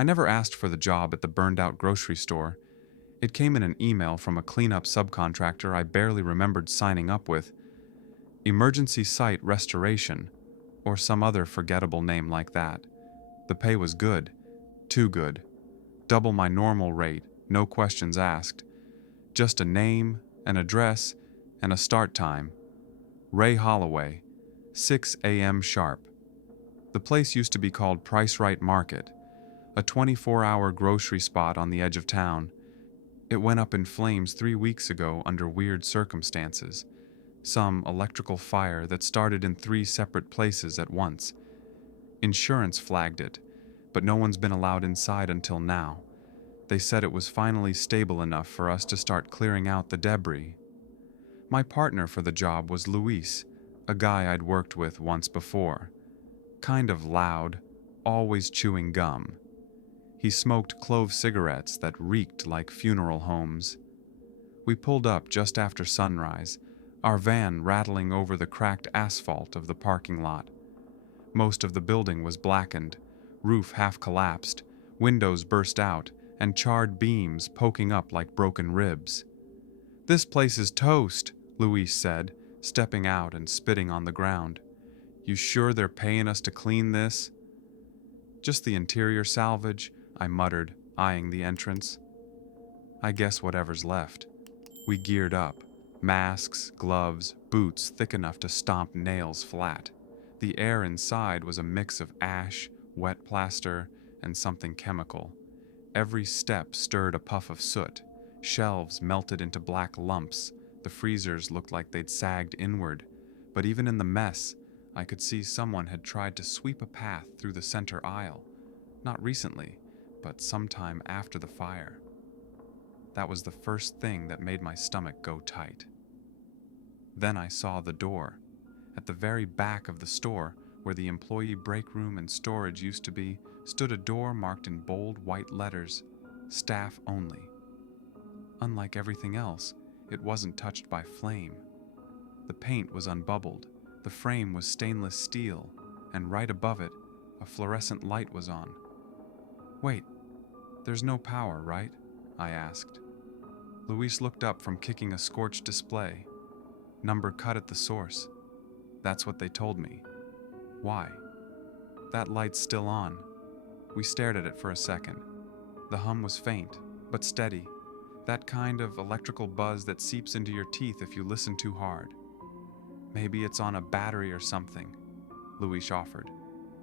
I never asked for the job at the burned-out grocery store. It came in an email from a cleanup subcontractor I barely remembered signing up with. Emergency Site Restoration, or some other forgettable name like that. The pay was good. Too good. Double my normal rate, no questions asked. Just a name, an address, and a start time. Ray Holloway, 6 a.m. sharp. The place used to be called Price Right Market, a 24-hour grocery spot on the edge of town. It went up in flames 3 weeks ago under weird circumstances. Some electrical fire that started in 3 separate places at once. Insurance flagged it, but no one's been allowed inside until now. They said it was finally stable enough for us to start clearing out the debris. My partner for the job was Luis, a guy I'd worked with once before. Kind of loud, always chewing gum. He smoked clove cigarettes that reeked like funeral homes. We pulled up just after sunrise, our van rattling over the cracked asphalt of the parking lot. Most of the building was blackened, roof half collapsed, windows burst out, and charred beams poking up like broken ribs. "This place is toast," Luis said, stepping out and spitting on the ground. "You sure they're paying us to clean this?" "Just the interior salvage," I muttered, eyeing the entrance. "I guess whatever's left." We geared up. Masks, gloves, boots thick enough to stomp nails flat. The air inside was a mix of ash, wet plaster, and something chemical. Every step stirred a puff of soot. Shelves melted into black lumps. The freezers looked like they'd sagged inward. But even in the mess, I could see someone had tried to sweep a path through the center aisle. Not recently, but sometime after the fire. That was the first thing that made my stomach go tight. Then I saw the door. At the very back of the store, where the employee break room and storage used to be, stood a door marked in bold white letters, "Staff Only." Unlike everything else, it wasn't touched by flame. The paint was unbubbled, the frame was stainless steel, and right above it, a fluorescent light was on. "Wait, there's no power, right?" I asked. Luis looked up from kicking a scorched display. "Number cut at the source." That's what they told me. "Why?" "That light's still on." We stared at it for a second. The hum was faint, but steady. That kind of electrical buzz that seeps into your teeth if you listen too hard. "Maybe it's on a battery or something," Luis offered,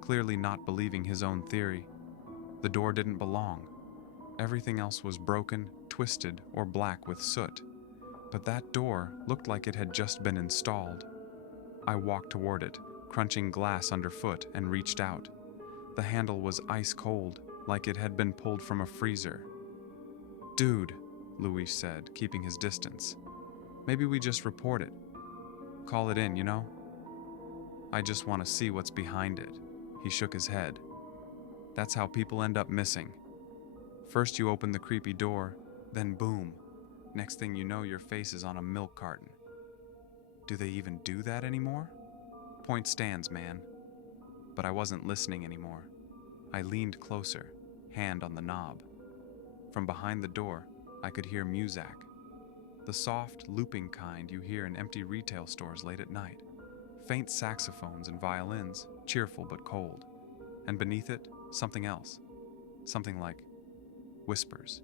clearly not believing his own theory. The door didn't belong. Everything else was broken, twisted, or black with soot. But that door looked like it had just been installed. I walked toward it, crunching glass underfoot, and reached out. The handle was ice cold, like it had been pulled from a freezer. "Dude," Luis said, keeping his distance. "Maybe we just report it. Call it in, you know? I just want to see what's behind it." He shook his head. "That's how people end up missing. First you open the creepy door, then boom. Next thing you know, your face is on a milk carton." "Do they even do that anymore?" "Point stands, man." But I wasn't listening anymore. I leaned closer, hand on the knob. From behind the door, I could hear music. The soft, looping kind you hear in empty retail stores late at night. Faint saxophones and violins, cheerful but cold. And beneath it, something else. Something like whispers.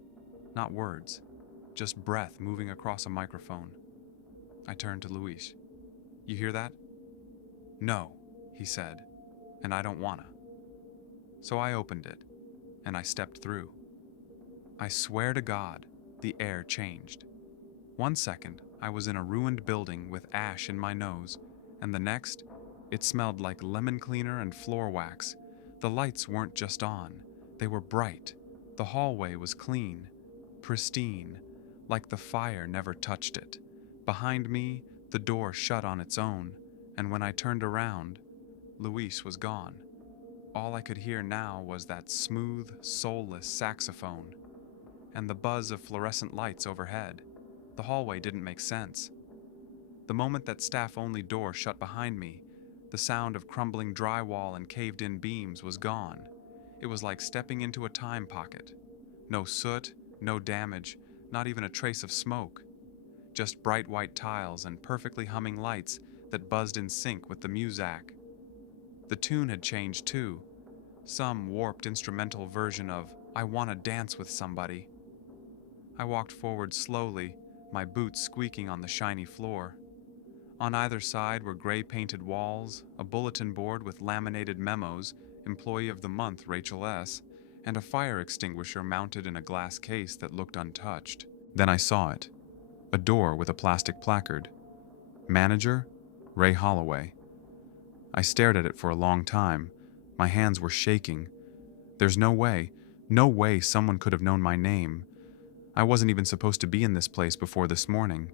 Not words, just breath moving across a microphone. I turned to Luis. "You hear that?" "No," he said, "and I don't wanna." So I opened it, and I stepped through. I swear to God, the air changed. 1 second, I was in a ruined building with ash in my nose, and the next, it smelled like lemon cleaner and floor wax. The lights weren't just on, they were bright. The hallway was clean, pristine, like the fire never touched it. Behind me, the door shut on its own, and when I turned around, Luis was gone. All I could hear now was that smooth, soulless saxophone, and the buzz of fluorescent lights overhead. The hallway didn't make sense. The moment that staff-only door shut behind me, the sound of crumbling drywall and caved-in beams was gone. It was like stepping into a time pocket. No soot, no damage, not even a trace of smoke. Just bright white tiles and perfectly humming lights that buzzed in sync with the myuusic. The tune had changed too. Some warped instrumental version of "I Wanna Dance with Somebody." I walked forward slowly, my boots squeaking on the shiny floor. On either side were gray-painted walls, a bulletin board with laminated memos, Employee of the Month Rachel S., and a fire extinguisher mounted in a glass case that looked untouched. Then I saw it. A door with a plastic placard. Manager, Ray Holloway. I stared at it for a long time. My hands were shaking. There's no way someone could have known my name. I wasn't even supposed to be in this place before this morning.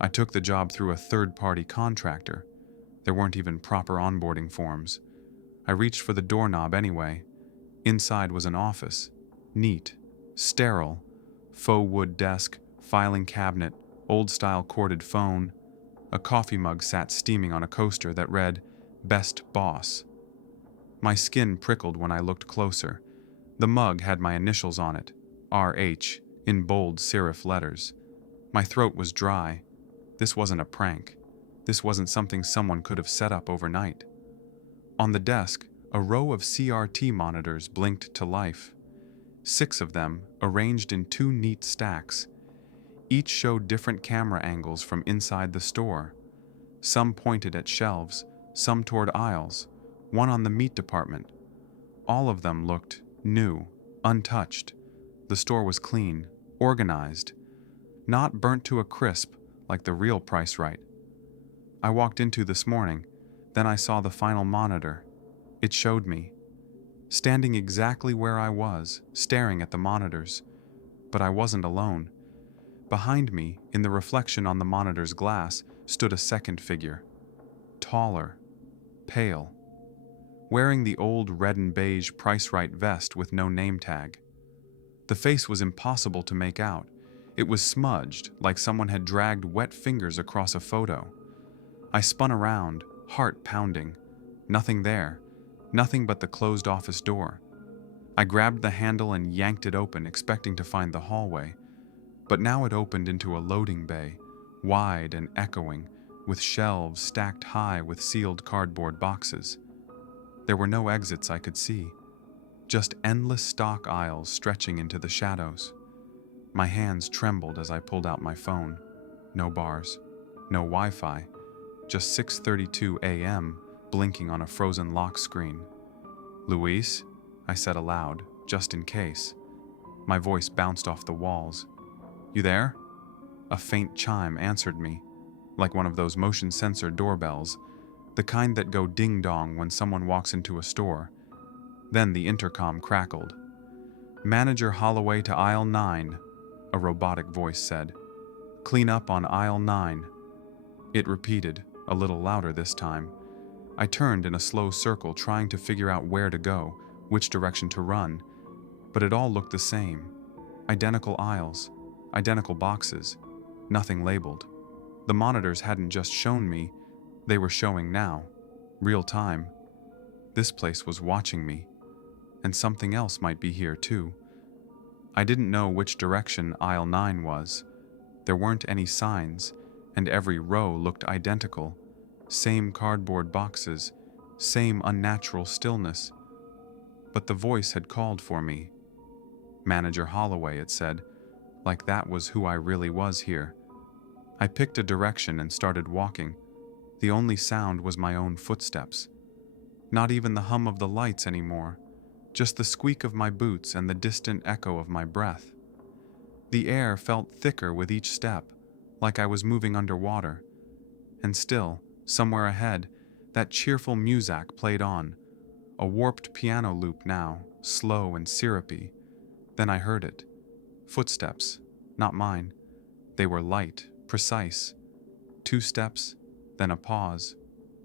I took the job through a third-party contractor. There weren't even proper onboarding forms. I reached for the doorknob anyway. Inside was an office. Neat, sterile, faux wood desk, filing cabinet, old-style corded phone. A coffee mug sat steaming on a coaster that read, "Best Boss." My skin prickled when I looked closer. The mug had my initials on it, RH, in bold serif letters. My throat was dry. This wasn't a prank. This wasn't something someone could have set up overnight. On the desk, a row of CRT monitors blinked to life. 6 of them, arranged in 2 neat stacks. Each showed different camera angles from inside the store. Some pointed at shelves, some toward aisles, one on the meat department. All of them looked new, untouched. The store was clean, organized, not burnt to a crisp like the real Price Right. I walked into this morning, then I saw the final monitor. It showed me, standing exactly where I was, staring at the monitors. But I wasn't alone. Behind me, in the reflection on the monitor's glass, stood a second figure. Taller, pale, wearing the old red and beige Price Right vest with no name tag. The face was impossible to make out. It was smudged, like someone had dragged wet fingers across a photo. I spun around, heart pounding. Nothing there. Nothing but the closed office door. I grabbed the handle and yanked it open, expecting to find the hallway. But now it opened into a loading bay, wide and echoing, with shelves stacked high with sealed cardboard boxes. There were no exits I could see, just endless stock aisles stretching into the shadows. My hands trembled as I pulled out my phone. No bars, no Wi-Fi, just 6:32 a.m. blinking on a frozen lock screen. "Luis?" I said aloud, just in case. My voice bounced off the walls. "You there?" A faint chime answered me, like one of those motion sensor doorbells, the kind that go ding-dong when someone walks into a store. Then the intercom crackled. "Manager Holloway to aisle 9, a robotic voice said. "Clean up on aisle 9. It repeated, a little louder this time. I turned in a slow circle, trying to figure out where to go, which direction to run, but it all looked the same. Identical aisles, identical boxes, nothing labeled. The monitors hadn't just shown me, they were showing now, real time. This place was watching me, and something else might be here too. I didn't know which direction aisle 9 was. There weren't any signs, and every row looked identical. Same cardboard boxes, same unnatural stillness. But the voice had called for me. Manager Holloway, it said, like that was who I really was here. I picked a direction and started walking. The only sound was my own footsteps. Not even the hum of the lights anymore, just the squeak of my boots and the distant echo of my breath. The air felt thicker with each step, like I was moving underwater. And still, somewhere ahead, that cheerful myuusic played on, a warped piano loop now, slow and syrupy. Then I heard it. Footsteps, not mine. They were light, precise. 2 steps, then a pause.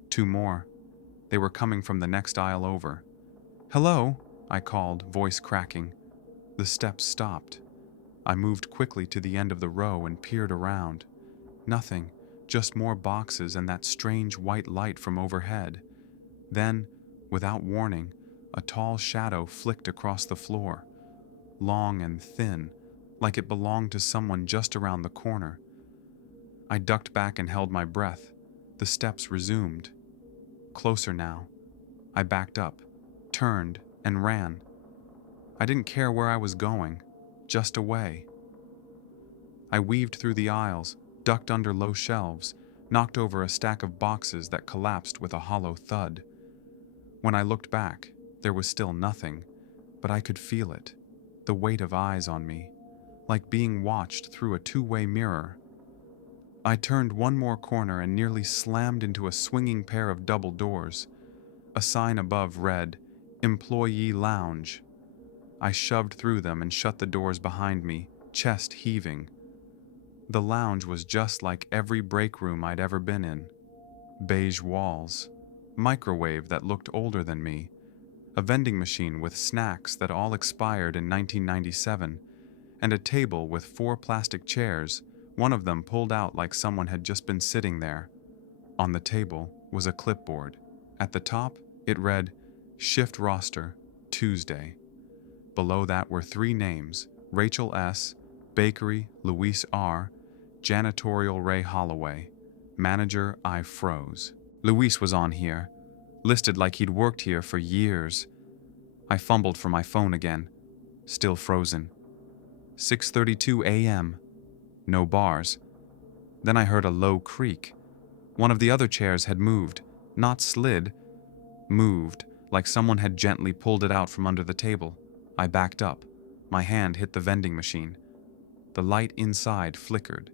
2 more. They were coming from the next aisle over. "Hello," I called, voice cracking. The steps stopped. I moved quickly to the end of the row and peered around. Nothing, just more boxes and that strange white light from overhead. Then, without warning, A tall shadow flicked across the floor, long and thin, like it belonged to someone just around the corner. I ducked back and held my breath. The steps resumed. Closer now. I backed up, turned, and ran. I didn't care where I was going, just away. I weaved through the aisles, ducked under low shelves, knocked over a stack of boxes that collapsed with a hollow thud. When I looked back, there was still nothing, but I could feel it, the weight of eyes on me, like being watched through a two-way mirror. I turned one more corner and nearly slammed into a swinging pair of double doors. A sign above read, "Employee Lounge." I shoved through them and shut the doors behind me, chest heaving. The lounge was just like every break room I'd ever been in. Beige walls, microwave that looked older than me, a vending machine with snacks that all expired in 1997, and a table with 4 plastic chairs, one of them pulled out like someone had just been sitting there. On the table was a clipboard. At the top, it read, "Shift Roster, Tuesday." Below that were 3 names, Rachel S., Bakery, Luis R., Janitorial Ray Holloway, Manager I froze. Luis was on here, listed like he'd worked here for years. I fumbled for my phone again, still frozen. 6:32 a.m. No bars. Then I heard a low creak. One of the other chairs had moved, not slid, moved, like someone had gently pulled it out from under the table. I backed up. My hand hit the vending machine. The light inside flickered.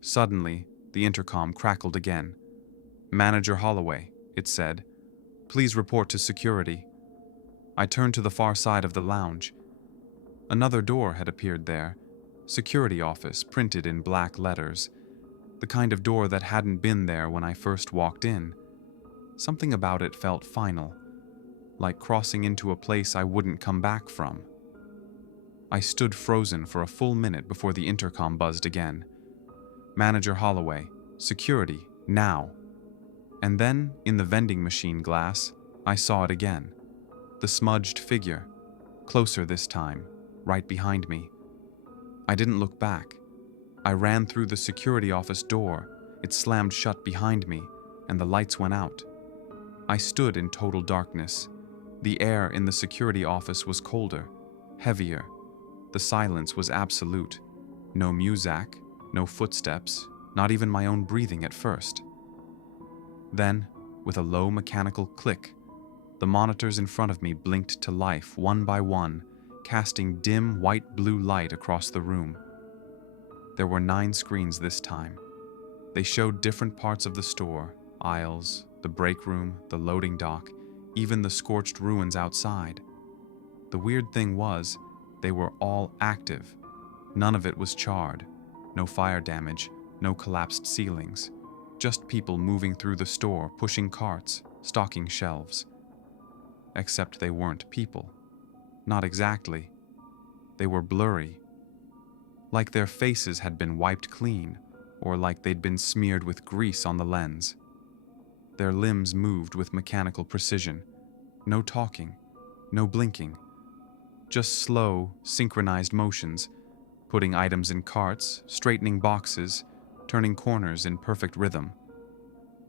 Suddenly, the intercom crackled again. "Manager Holloway," it said. "Please report to security." I turned to the far side of the lounge. Another door had appeared there. Security office printed in black letters. The kind of door that hadn't been there when I first walked in. Something about it felt final, like crossing into a place I wouldn't come back from. I stood frozen for a full minute before the intercom buzzed again. "Manager Holloway, security, now." And then, in the vending machine glass, I saw it again. The smudged figure, closer this time, right behind me. I didn't look back. I ran through the security office door. It slammed shut behind me, and the lights went out. I stood in total darkness. The air in the security office was colder, heavier. The silence was absolute. No myuusic, no footsteps, not even my own breathing at first. Then, with a low mechanical click, the monitors in front of me blinked to life one by one, casting dim white-blue light across the room. There were 9 screens this time. They showed different parts of the store, aisles, the break room, the loading dock, even the scorched ruins outside. The weird thing was, they were all active. None of it was charred. No fire damage, no collapsed ceilings. Just people moving through the store, pushing carts, stocking shelves. Except they weren't people. Not exactly. They were blurry. Like their faces had been wiped clean, or like they'd been smeared with grease on the lens. Their limbs moved with mechanical precision. No talking, no blinking. Just slow, synchronized motions, putting items in carts, straightening boxes, turning corners in perfect rhythm.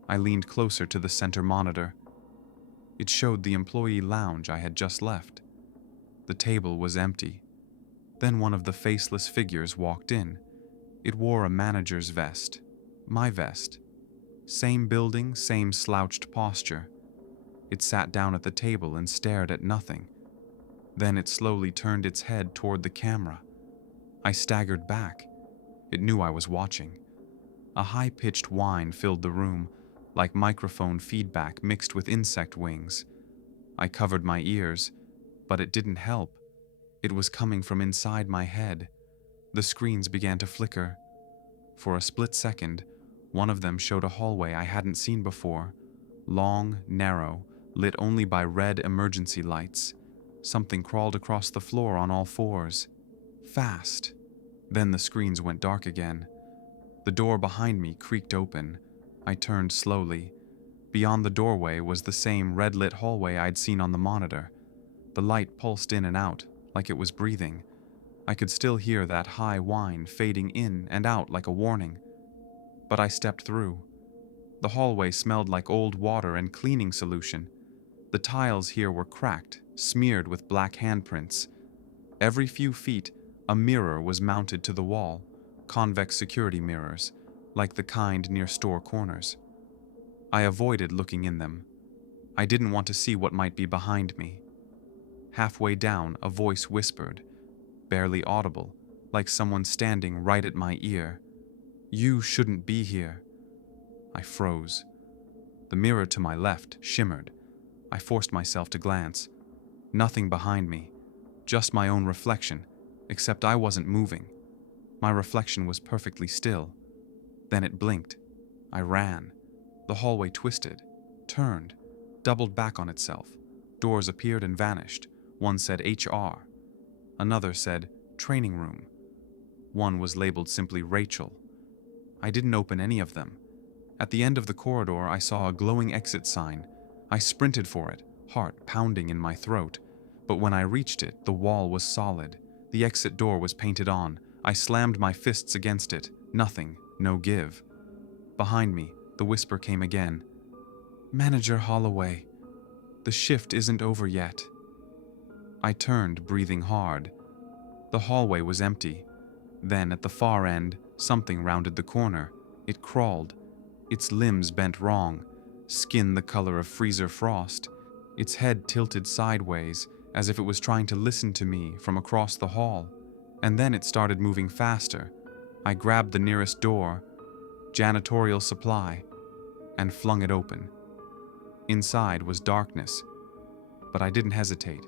I leaned closer to the center monitor. It showed the employee lounge I had just left. The table was empty. Then one of the faceless figures walked in. It wore a manager's vest. My vest. Same building, same slouched posture. It sat down at the table and stared at nothing. Then it slowly turned its head toward the camera. I staggered back. It knew I was watching. A high-pitched whine filled the room, like microphone feedback mixed with insect wings. I covered my ears, but it didn't help. It was coming from inside my head. The screens began to flicker. For a split second, one of them showed a hallway I hadn't seen before. Long, narrow, lit only by red emergency lights. Something crawled across the floor on all fours. Fast. Then the screens went dark again. The door behind me creaked open. I turned slowly. Beyond the doorway was the same red-lit hallway I'd seen on the monitor. The light pulsed in and out, like it was breathing. I could still hear that high whine fading in and out like a warning. But I stepped through. The hallway smelled like old water and cleaning solution. The tiles here were cracked, smeared with black handprints. Every few feet, a mirror was mounted to the wall, convex security mirrors, like the kind near store corners. I avoided looking in them. I didn't want to see what might be behind me. Halfway down, a voice whispered, barely audible, like someone standing right at my ear. "You shouldn't be here." I froze. The mirror to my left shimmered. I forced myself to glance. Nothing behind me, just my own reflection, except I wasn't moving. My reflection was perfectly still. Then it blinked. I ran. The hallway twisted, turned, doubled back on itself. Doors appeared and vanished. One said HR. Another said training room. One was labeled simply Rachel. I didn't open any of them. At the end of the corridor, I saw a glowing exit sign. I sprinted for it, heart pounding in my throat. But when I reached it, the wall was solid. The exit door was painted on. I slammed my fists against it. Nothing, no give. Behind me, the whisper came again. "Manager Holloway, the shift isn't over yet." I turned, breathing hard. The hallway was empty. Then, at the far end, something rounded the corner. It crawled. Its limbs bent wrong, skin the color of freezer frost. Its head tilted sideways, as if it was trying to listen to me from across the hall. And then it started moving faster. I grabbed the nearest door, janitorial supply, and flung it open. Inside was darkness, but I didn't hesitate.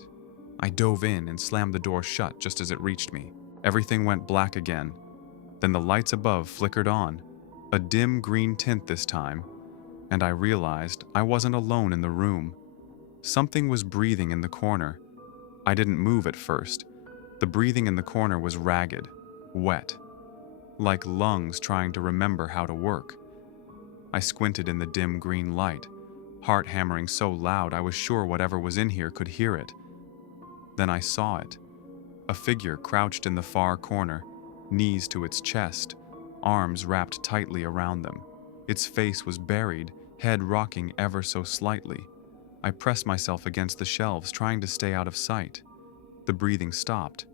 I dove in and slammed the door shut just as it reached me. Everything went black again. Then the lights above flickered on, a dim green tint this time, and I realized I wasn't alone in the room. Something was breathing in the corner. I didn't move at first. The breathing in the corner was ragged, wet, like lungs trying to remember how to work. I squinted in the dim green light, heart hammering so loud I was sure whatever was in here could hear it. Then I saw it. A figure crouched in the far corner, knees to its chest, arms wrapped tightly around them. Its face was buried, head rocking ever so slightly. I pressed myself against the shelves, trying to stay out of sight. The breathing stopped.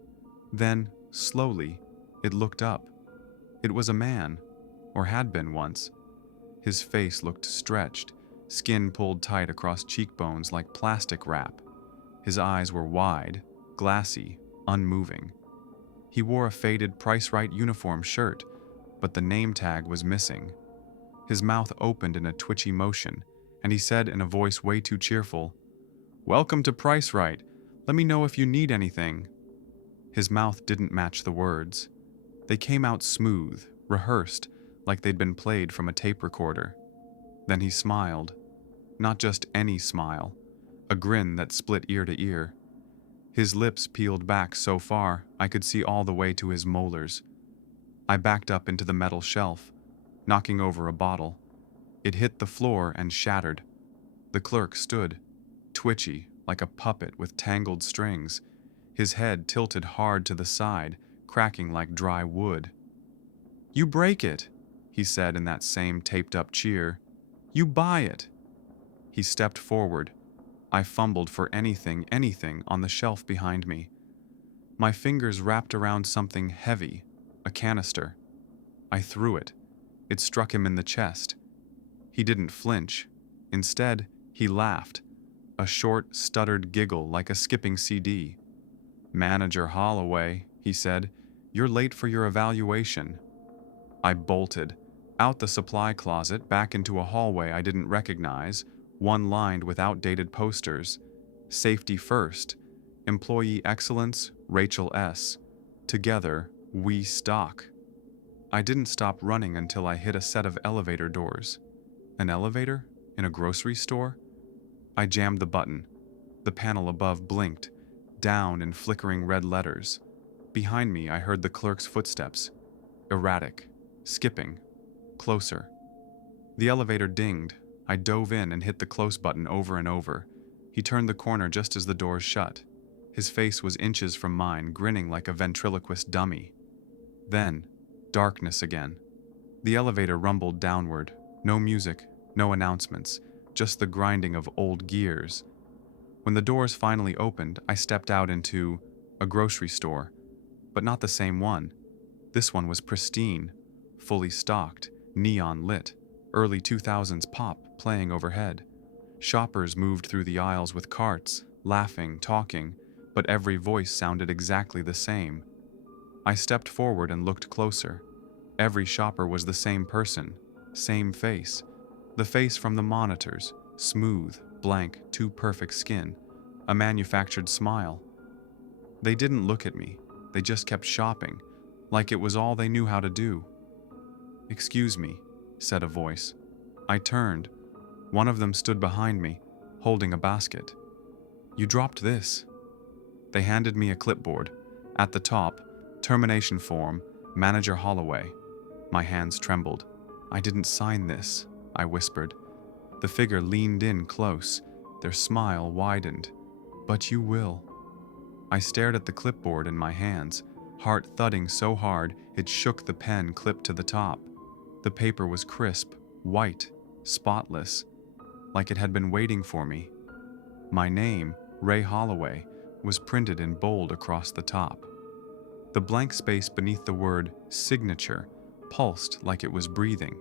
Then, slowly, it looked up. It was a man, or had been once. His face looked stretched, skin pulled tight across cheekbones like plastic wrap. His eyes were wide, glassy, unmoving. He wore a faded Price Right uniform shirt, but the name tag was missing. His mouth opened in a twitchy motion, and he said in a voice way too cheerful, "Welcome to Price Right. Let me know if you need anything." His mouth didn't match the words. They came out smooth, rehearsed, like they'd been played from a tape recorder. Then he smiled. Not just any smile, a grin that split ear to ear. His lips peeled back so far I could see all the way to his molars. I backed up into the metal shelf, knocking over a bottle. It hit the floor and shattered. The clerk stood, twitchy, like a puppet with tangled strings, his head tilted hard to the side, cracking like dry wood. "You break it," he said in that same taped-up cheer. "You buy it." He stepped forward. I fumbled for anything on the shelf behind me. My fingers wrapped around something heavy, a canister. I threw it. It struck him in the chest. He didn't flinch. Instead, he laughed, a short, stuttered giggle like a skipping CD. "Manager Holloway," he said, "you're late for your evaluation." I bolted, out the supply closet, back into a hallway I didn't recognize, one lined with outdated posters. Safety first. Employee excellence, Rachel S. Together, we stock. I didn't stop running until I hit a set of elevator doors. An elevator? In a grocery store? I jammed the button. The panel above blinked, down in flickering red letters. Behind me, I heard the clerk's footsteps. Erratic, skipping, closer. The elevator dinged. I dove in and hit the close button over and over. He turned the corner just as the doors shut. His face was inches from mine, grinning like a ventriloquist dummy. Then, darkness again. The elevator rumbled downward. No music, no announcements, just the grinding of old gears. When the doors finally opened, I stepped out into a grocery store, but not the same one. This one was pristine, fully stocked, neon lit, early 2000s pop playing overhead. Shoppers moved through the aisles with carts, laughing, talking, but every voice sounded exactly the same. I stepped forward and looked closer. Every shopper was the same person, same face. The face from the monitors, smooth, blank, too perfect skin, a manufactured smile. They didn't look at me, they just kept shopping, like it was all they knew how to do. "Excuse me," said a voice. I turned. One of them stood behind me, holding a basket. "You dropped this." They handed me a clipboard. At the top, termination form, Manager Holloway. My hands trembled. "I didn't sign this," I whispered. The figure leaned in close. Their smile widened. "But you will." I stared at the clipboard in my hands, heart thudding so hard it shook the pen clipped to the top. The paper was crisp, white, spotless, like it had been waiting for me. My name, Ray Holloway, was printed in bold across the top. The blank space beneath the word signature pulsed like it was breathing.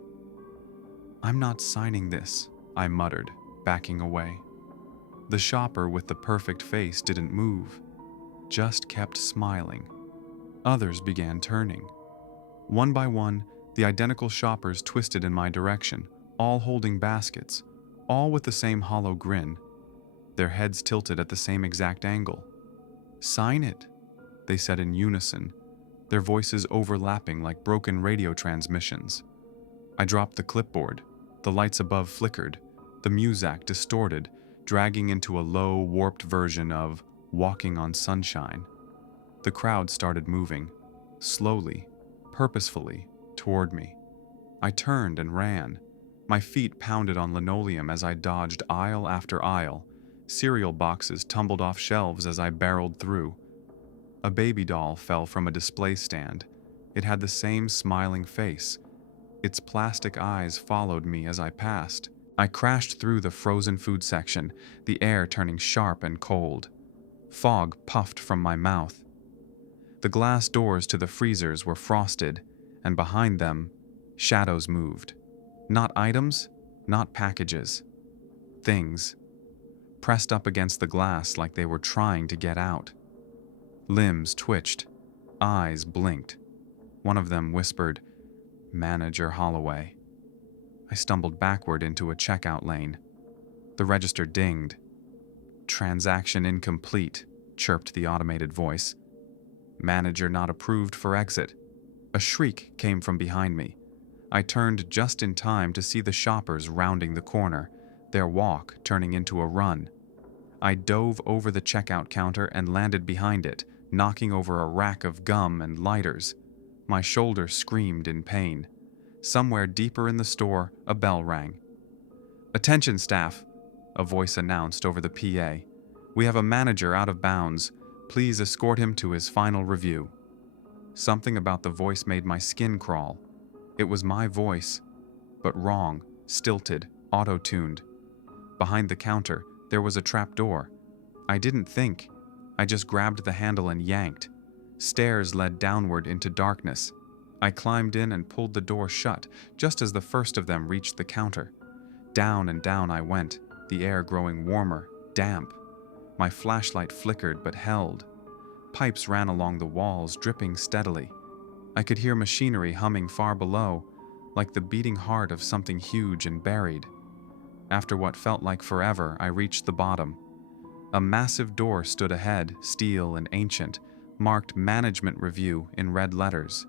"I'm not signing this," I muttered, backing away. The shopper with the perfect face didn't move, just kept smiling. Others began turning. One by one, the identical shoppers twisted in my direction, all holding baskets, all with the same hollow grin. Their heads tilted at the same exact angle. "Sign it," they said in unison, their voices overlapping like broken radio transmissions. I dropped the clipboard. The lights above flickered, the myuusic distorted, dragging into a low, warped version of Walking on Sunshine. The crowd started moving, slowly, purposefully, toward me. I turned and ran. My feet pounded on linoleum as I dodged aisle after aisle. Cereal boxes tumbled off shelves as I barreled through. A baby doll fell from a display stand. It had the same smiling face. Its plastic eyes followed me as I passed. I crashed through the frozen food section, the air turning sharp and cold. Fog puffed from my mouth. The glass doors to the freezers were frosted, and behind them, shadows moved. Not items, not packages. Things. Pressed up against the glass like they were trying to get out. Limbs twitched. Eyes blinked. One of them whispered, "Manager Holloway." I stumbled backward into a checkout lane. The register dinged. "Transaction incomplete," chirped the automated voice. "Manager not approved for exit." A shriek came from behind me. I turned just in time to see the shoppers rounding the corner, their walk turning into a run. I dove over the checkout counter and landed behind it, knocking over a rack of gum and lighters. My shoulder screamed in pain. Somewhere deeper in the store, a bell rang. "Attention, staff," a voice announced over the PA. "We have a manager out of bounds. Please escort him to his final review." Something about the voice made my skin crawl. It was my voice, but wrong, stilted, auto-tuned. Behind the counter, there was a trap door. I didn't think. I just grabbed the handle and yanked. Stairs led downward into darkness. I climbed in and pulled the door shut just as the first of them reached the counter. Down and down I went, the air growing warmer, damp. My flashlight flickered but held. Pipes ran along the walls, dripping steadily. I could hear machinery humming far below, like the beating heart of something huge and buried. After what felt like forever, I reached the bottom. A massive door stood ahead, steel and ancient, marked Management Review in red letters.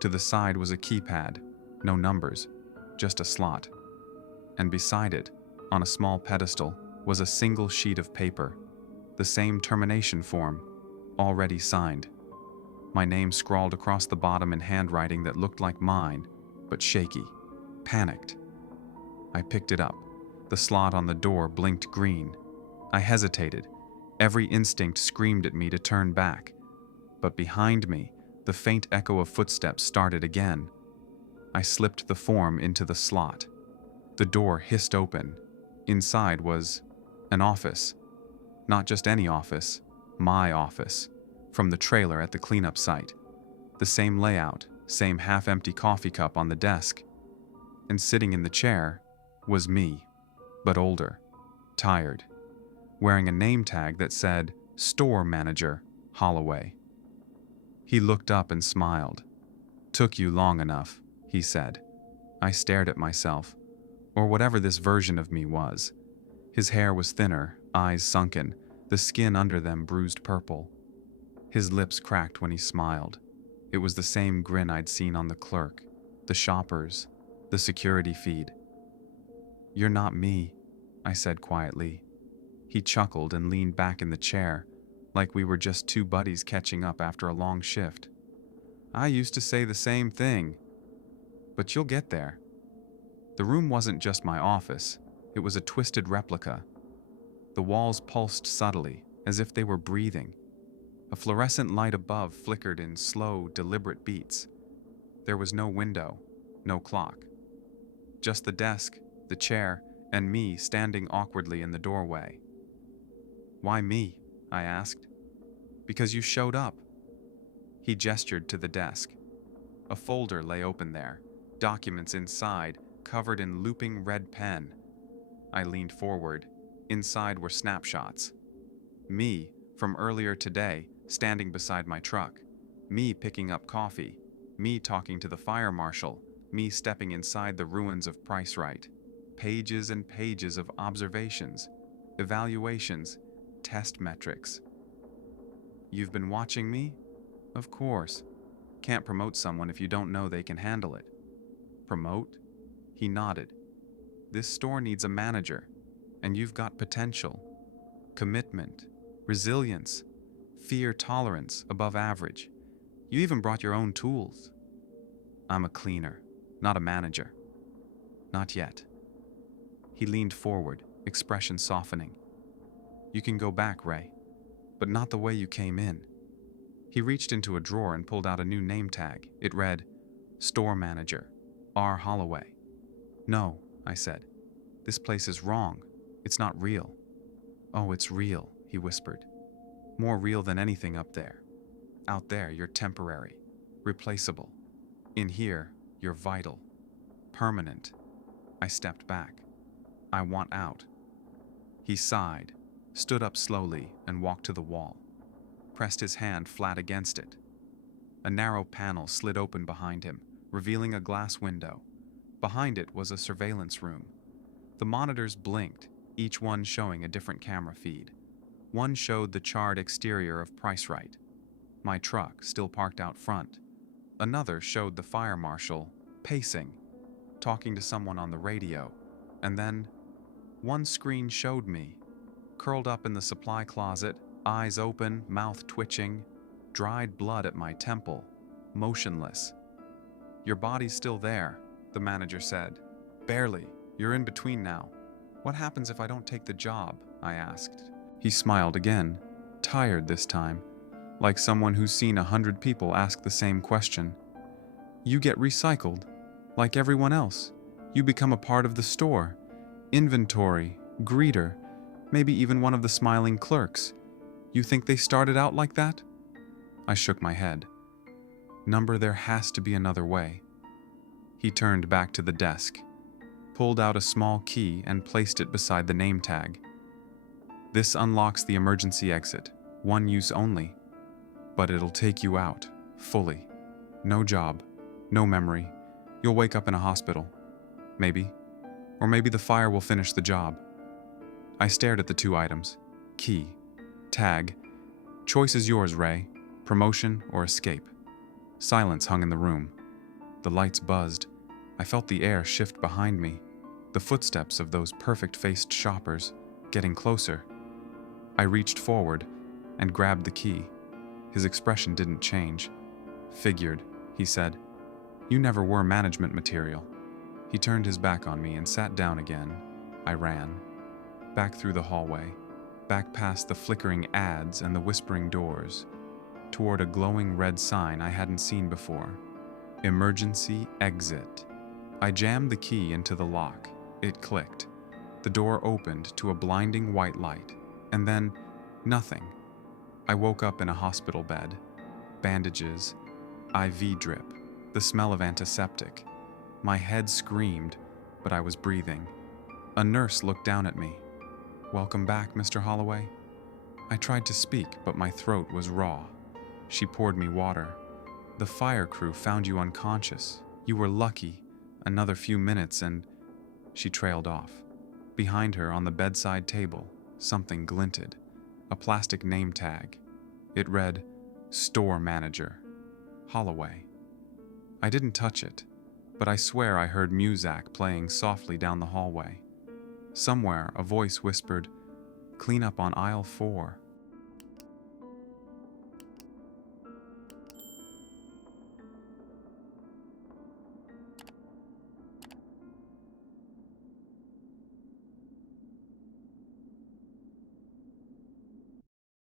To the side was a keypad, no numbers, just a slot. And beside it, on a small pedestal, was a single sheet of paper, the same termination form, already signed. My name scrawled across the bottom in handwriting that looked like mine, but shaky, panicked. I picked it up. The slot on the door blinked green. I hesitated. Every instinct screamed at me to turn back, but behind me, the faint echo of footsteps started again. I slipped the form into the slot. The door hissed open. Inside was an office. Not just any office, my office, from the trailer at the cleanup site. The same layout, same half-empty coffee cup on the desk. And sitting in the chair was me, but older, tired, wearing a name tag that said, Store Manager, Holloway. He looked up and smiled. "Took you long enough," he said. I stared at myself, or whatever this version of me was. His hair was thinner, eyes sunken, the skin under them bruised purple. His lips cracked when he smiled. It was the same grin I'd seen on the clerk, the shoppers, the security feed. "You're not me," I said quietly. He chuckled and leaned back in the chair, like we were just two buddies catching up after a long shift. "I used to say the same thing, but you'll get there." The room wasn't just my office, it was a twisted replica. The walls pulsed subtly, as if they were breathing. A fluorescent light above flickered in slow, deliberate beats. There was no window, no clock. Just the desk, the chair, and me standing awkwardly in the doorway. "Why me?" I asked. "Because you showed up." He gestured to the desk. A folder lay open there, documents inside, covered in looping red pen. I leaned forward. Inside were snapshots. Me, from earlier today, standing beside my truck. Me picking up coffee. Me talking to the fire marshal. Me stepping inside the ruins of Price Right. Pages and pages of observations, evaluations, test metrics. "You've been watching me?" "Of course. Can't promote someone if you don't know they can handle it." "Promote?" He nodded. "This store needs a manager, and you've got potential. Commitment, resilience, fear tolerance above average. You even brought your own tools." "I'm a cleaner, not a manager." "Not yet." He leaned forward, expression softening. "You can go back, Ray, but not the way you came in." He reached into a drawer and pulled out a new name tag. It read, Store Manager, R. Holloway. "No," I said. "This place is wrong. It's not real." "Oh, it's real," he whispered. "More real than anything up there. Out there, you're temporary, replaceable. In here, you're vital, permanent." I stepped back. "I want out." He sighed, stood up slowly, and walked to the wall. Pressed his hand flat against it. A narrow panel slid open behind him, revealing a glass window. Behind it was a surveillance room. The monitors blinked, each one showing a different camera feed. One showed the charred exterior of Price Right, my truck still parked out front. Another showed the fire marshal, pacing, talking to someone on the radio. And then, one screen showed me, curled up in the supply closet, eyes open, mouth twitching, dried blood at my temple, motionless. "Your body's still there," the manager said. "Barely. You're in between now." "What happens if I don't take the job?" I asked. He smiled again, tired this time, like someone who's seen 100 people ask the same question. "You get recycled, like everyone else. You become a part of the store. Inventory, greeter, maybe even one of the smiling clerks. You think they started out like that?" I shook my head. "Number, there has to be another way." He turned back to the desk, pulled out a small key and placed it beside the name tag. "This unlocks the emergency exit, one use only. But it'll take you out, fully. No job, no memory. You'll wake up in a hospital. Maybe. Or maybe the fire will finish the job." I stared at the two items. Key. Tag. Choice is yours, Ray. Promotion or escape. Silence hung in the room. The lights buzzed. I felt the air shift behind me. The footsteps of those perfect-faced shoppers, getting closer. I reached forward and grabbed the key. His expression didn't change. "Figured," he said. "You never were management material." He turned his back on me and sat down again. I ran. Back through the hallway. back past the flickering ads and the whispering doors, toward a glowing red sign I hadn't seen before. Emergency exit. I jammed the key into the lock. It clicked. The door opened to a blinding white light, and then nothing. I woke up in a hospital bed. Bandages, IV drip, the smell of antiseptic. My head screamed, but I was breathing. A nurse looked down at me. "Welcome back, Mr. Holloway." I tried to speak, but my throat was raw. She poured me water. "The fire crew found you unconscious. You were lucky. Another few minutes and..." She trailed off. Behind her, on the bedside table, something glinted. A plastic name tag. It read, "Store Manager, Holloway." I didn't touch it, but I swear I heard myuusic playing softly down the hallway. Somewhere, a voice whispered, "Clean up on aisle 4.